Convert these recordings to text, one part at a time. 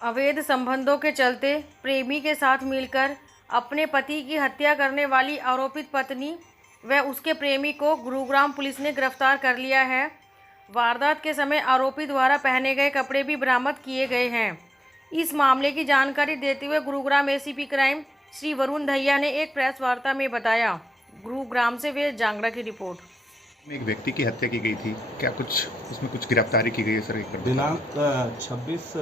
अवैध संबंधों के चलते प्रेमी के साथ मिलकर अपने पति की हत्या करने वाली आरोपित पत्नी व उसके प्रेमी को गुरुग्राम पुलिस ने गिरफ्तार कर लिया है। वारदात के समय आरोपी द्वारा पहने गए कपड़े भी बरामद किए गए हैं। इस मामले की जानकारी देते हुए गुरुग्राम एसीपी क्राइम श्री वरुण दहिया ने एक प्रेस वार्ता में बताया। गुरुग्राम से वे जांगड़ा की रिपोर्ट। एक व्यक्ति की हत्या की गई थी, क्या कुछ उसमें कुछ गिरफ्तारी की गई है सर? एक दिनांक 26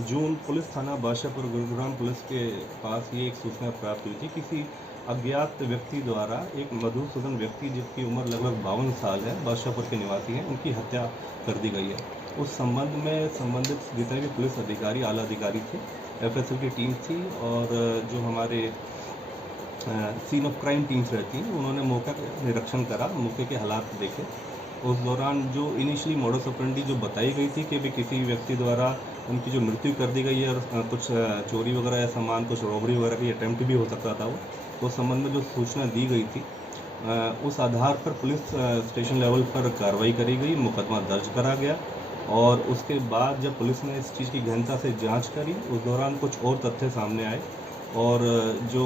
जून पुलिस थाना बादशाहपुर गुरुग्राम पुलिस के पास ये एक सूचना प्राप्त हुई थी। किसी अज्ञात व्यक्ति द्वारा एक मधुसूदन व्यक्ति जिसकी उम्र लगभग 52 साल है, बादशाहपुर के निवासी हैं, उनकी हत्या कर दी गई है। उस संबंध में संबंधित जितने भी पुलिस अधिकारी, आला अधिकारी थे, एफएसएल की टीम थी और जो हमारे सीन ऑफ क्राइम टीम्स रहती हैं, उन्होंने मौका का निरीक्षण करा, मौके के हालात देखे। उस दौरान जो इनिशियली मॉडस ऑपरेंडी जो बताई गई थी कि भी किसी व्यक्ति द्वारा उनकी जो मृत्यु कर दी गई है और कुछ चोरी वगैरह या सामान, कुछ रॉबरी वगैरह की अटैम्प्ट भी हो सकता था, वो उस संबंध में जो सूचना दी गई थी, उस आधार पर पुलिस स्टेशन लेवल पर कार्रवाई करी गई, मुकदमा दर्ज करा गया। और उसके बाद जब पुलिस ने इस चीज़ की गहनता से जांच करी, उस दौरान कुछ और तथ्य सामने आए और जो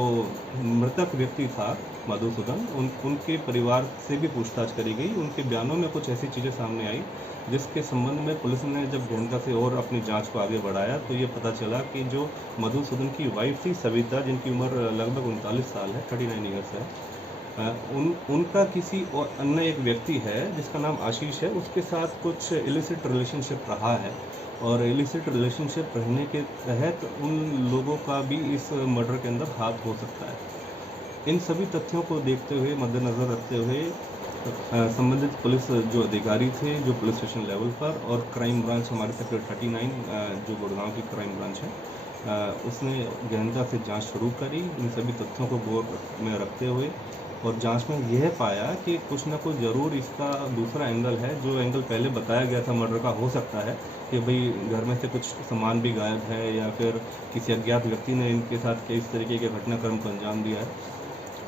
मृतक व्यक्ति था मधुसूदन, उनके परिवार से भी पूछताछ करी गई। उनके बयानों में कुछ ऐसी चीज़ें सामने आई जिसके संबंध में पुलिस ने जब गहनता से और अपनी जांच को आगे बढ़ाया तो ये पता चला कि जो मधुसूदन की वाइफ थी सविता, जिनकी उम्र लगभग 39 साल है, 39 ईयर्स है, उनका किसी और अन्य एक व्यक्ति है जिसका नाम आशीष है, उसके साथ कुछ इलिसिट रिलेशनशिप रहा है और इलिसिट रिलेशनशिप रहने के तहत उन लोगों का भी इस मर्डर के अंदर हाथ हो सकता है। इन सभी तथ्यों को देखते हुए, मद्देनज़र रखते हुए संबंधित पुलिस जो अधिकारी थे, जो पुलिस स्टेशन लेवल पर और क्राइम ब्रांच हमारे सेक्टर 39 जो गुड़गांव की क्राइम ब्रांच है, उसने गहनता से जांच शुरू करी। इन सभी तथ्यों को गौर में रखते हुए और जांच में यह पाया कि कुछ ना कुछ ज़रूर इसका दूसरा एंगल है। जो एंगल पहले बताया गया था मर्डर का, हो सकता है कि भाई घर में से कुछ सामान भी गायब है या फिर किसी अज्ञात व्यक्ति ने इनके साथ इस तरीके के घटनाक्रम को अंजाम दिया है।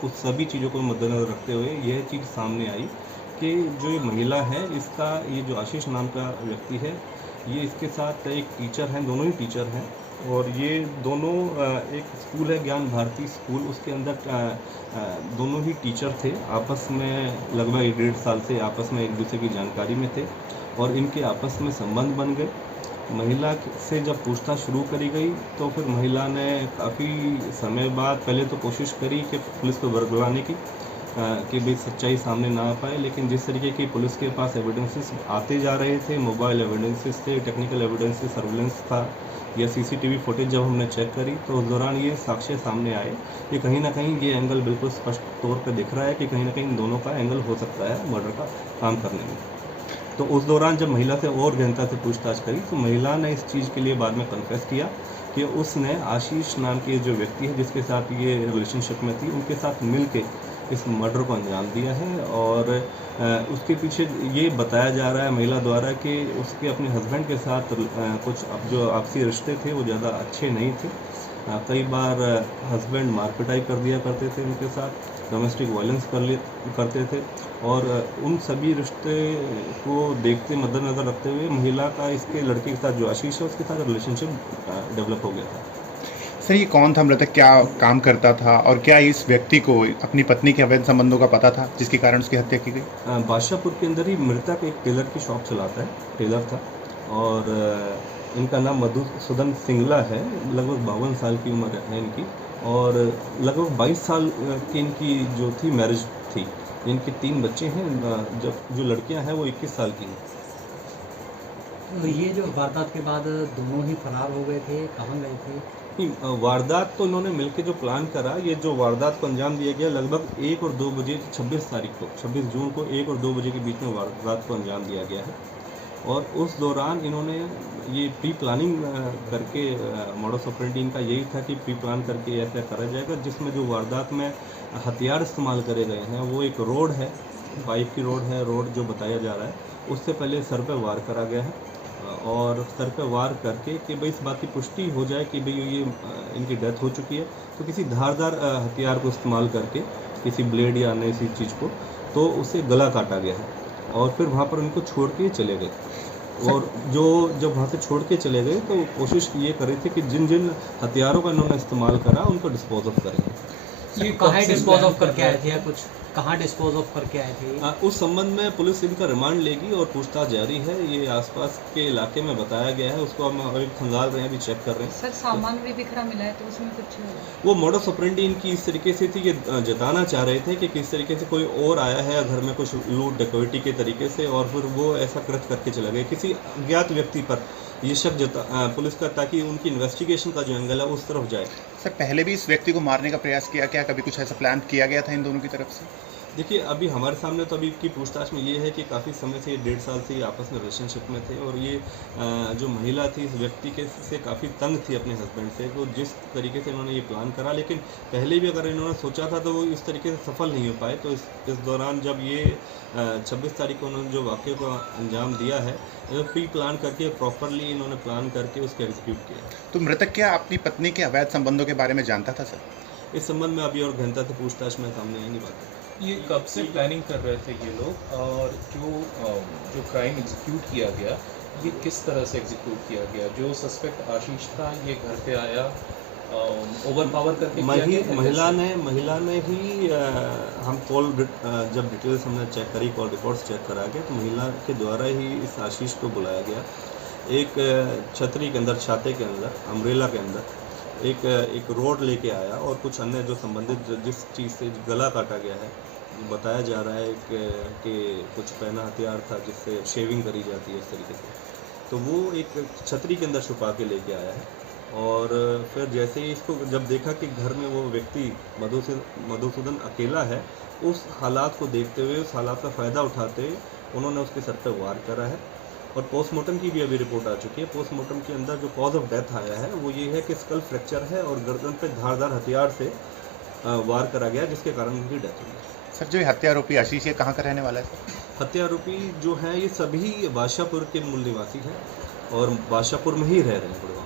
उस सभी चीज़ों को मद्देनज़र रखते हुए यह चीज़ सामने आई कि जो ये महिला है, इसका ये जो आशीष नाम का व्यक्ति है, ये इसके साथ एक टीचर हैं, दोनों ही टीचर हैं और ये दोनों एक स्कूल है ज्ञान भारती स्कूल, उसके अंदर दोनों ही टीचर थे। आपस में लगभग 1.5 साल से आपस में एक दूसरे की जानकारी में थे और इनके आपस में संबंध बन गए। महिला से जब पूछताछ शुरू करी गई तो फिर महिला ने काफ़ी समय बाद पहले तो कोशिश करी कि पुलिस को वर्गलाने की, कि भाई सच्चाई सामने ना आ पाए, लेकिन जिस तरीके की पुलिस के पास एविडेंसेस आते जा रहे थे, मोबाइल एविडेंसेस थे, टेक्निकल एविडेंसेस, सर्विलेंस था या सीसीटीवी फुटेज जब हमने चेक करी तो उस दौरान ये साक्ष्य सामने आए कि कहीं ना कहीं ये एंगल बिल्कुल स्पष्ट तौर पर दिख रहा है कि कहीं ना कहीं दोनों का एंगल हो सकता है मर्डर का काम करने में। तो उस दौरान जब महिला से और गहनता से पूछताछ करी तो महिला ने इस चीज़ के लिए बाद में कन्फेस किया कि उसने आशीष नाम के जो व्यक्ति है जिसके साथ ये रिलेशनशिप में थी, उनके साथ मिल के इस मर्डर को अंजाम दिया है। और उसके पीछे ये बताया जा रहा है महिला द्वारा कि उसके अपने हस्बैंड के साथ कुछ जो आपसी रिश्ते थे वो ज़्यादा अच्छे नहीं थे। कई बार हस्बैंड मारपिटाई कर दिया करते थे उनके साथ, डोमेस्टिक वायलेंस करते थे और उन सभी रिश्ते को देखते मद्देनज़र रखते हुए महिला का इसके लड़के के साथ जो आशीष है उसके साथ रिलेशनशिप डेवलप हो गया था। सर, ये कौन था मृतक, क्या काम करता था और क्या इस व्यक्ति को अपनी पत्नी के अवैध संबंधों का पता था जिसके कारण उसकी हत्या की गई? बादशाहपुर के अंदर ही मृतक एक टेलर की शॉप चलाता है, टेलर था और इनका नाम मधुसूदन सिंगला है। लगभग 52 साल की उम्र है इनकी और लगभग 22 साल की इनकी जो थी मैरिज थी। इनके 3 बच्चे हैं, जब जो लड़कियां हैं वो 21 साल की हैं। तो ये जो वारदात के बाद दोनों ही फरार हो गए थे, कहाँ गए थे? वारदात तो इन्होंने मिलकर जो प्लान करा, ये जो वारदात को अंजाम दिया गया लगभग 1 और 2 बजे, 26 तारीख को, 26 जून को 1 और 2 बजे के बीच में वारदात को अंजाम दिया गया है। और उस दौरान इन्होंने ये प्री प्लानिंग करके, मॉडस ऑपरेंडी इनका यही था कि प्री प्लान करके ऐसा करा जाएगा, जिसमें जो वारदात में हथियार इस्तेमाल करे गए हैं वो एक रोड है, पाइप की रोड है, रोड जो बताया जा रहा है उससे पहले सर पे वार करा गया है और सर पे वार करके कि भाई इस बात की पुष्टि हो जाए कि भाई ये इनकी डेथ हो चुकी है, तो किसी धारदार हथियार को इस्तेमाल करके, किसी ब्लेड या अन्य किसी चीज़ को, तो उसे गला काटा गया है और फिर वहाँ पर उनको छोड़ के चले गए। और जो जब वहाँ से छोड़ के चले गए तो कोशिश ये कर रहे थे कि जिन जिन हथियारों का इन्होंने इस्तेमाल करा उनको डिस्पोज ऑफ करेंगे। ये कहाँ डिस्पोज ऑफ करके आए थे या कुछ कहाँ डिस्पोज ऑफ करके आए थे? उस संबंध में पुलिस इनका रिमांड लेगी और पूछताछ जारी है। ये आसपास के इलाके में बताया गया है, उसको हम अभी खंगाल रहे हैं, अभी चेक कर रहे हैं। सर सामान भी बिखरा मिला है तो उसमें कुछ वो मोडस ऑपरेंडी इनकी इस तरीके से थी कि जताना चाह रहे थे कि किस तरीके से कोई और आया है घर में कुछ लूट डकैती के तरीके से और फिर वो ऐसा कृत्य करके चला गया किसी अज्ञात व्यक्ति पर ये शक पुलिस का, ताकि उनकी इन्वेस्टिगेशन का जो एंगल है उस तरफ जाए। सर पहले भी इस व्यक्ति को मारने का प्रयास किया क्या, कभी कुछ ऐसा प्लान किया गया था इन दोनों की तरफ से? देखिए अभी हमारे सामने तो अभी की पूछताछ में ये है कि काफ़ी समय से 1.5 साल से ये आपस में रिलेशनशिप में थे और ये जो महिला थी इस व्यक्ति के से काफ़ी तंग थी अपने हस्बैंड से, तो जिस तरीके से इन्होंने ये प्लान करा, लेकिन पहले भी अगर इन्होंने सोचा था तो वो इस तरीके से सफल नहीं हो पाए। तो इस दौरान जब ये 26 तारीख को उन्होंने जो वाक़े को अंजाम दिया है, प्री प्लान करके प्रॉपरली इन्होंने प्लान करके उसको एग्जीक्यूट किया। तो मृतक क्या अपनी पत्नी के अवैध संबंधों के बारे में जानता था सर? इस संबंध में अभी और गहनता से पूछताछ में सामने आएंगी बातें। ये कब से प्लानिंग कर रहे थे ये लोग, और जो क्राइम एग्जीक्यूट किया गया ये किस तरह से एग्जीक्यूट किया गया? जो सस्पेक्ट आशीष था ये घर पे आया ओवर पावर करके किया गया? महिला ने ही हम कॉल जब डिटेल्स हमने चेक करी, कॉल रिकॉर्ड्स चेक करा के, तो महिला के द्वारा ही इस आशीष को बुलाया गया। एक छतरी के अंदर, छाते के अंदर, अम्ब्रेला के अंदर एक रोड लेके आया और कुछ अन्य जो संबंधित जिस चीज़ से गला काटा गया है, बताया जा रहा है कि कुछ पहना हथियार था जिससे शेविंग करी जाती है इस तरीके से, तो वो एक छतरी के अंदर छुपा के लेके आया है। और फिर जैसे ही इसको जब देखा कि घर में वो व्यक्ति मधुसूदन अकेला है, उस हालात को देखते हुए, उस हालात का फ़ायदा उठाते हुए उन्होंने उसके सर पर वार करा है। और पोस्टमार्टम की भी अभी रिपोर्ट आ चुकी है। पोस्टमार्टम के अंदर जो कॉज ऑफ डेथ आया है वो ये है कि स्कल फ्रैक्चर है और गर्दन पे धारदार हथियार से वार करा गया, जिसके कारण उनकी डेथ हुई। सर जो ये हत्यारोपी आशीष ये कहाँ का रहने वाला है? हत्यारोपी जो है ये सभी बादशाहपुर के मूल निवासी हैं और बादशाहपुर में ही रह रहे हैं।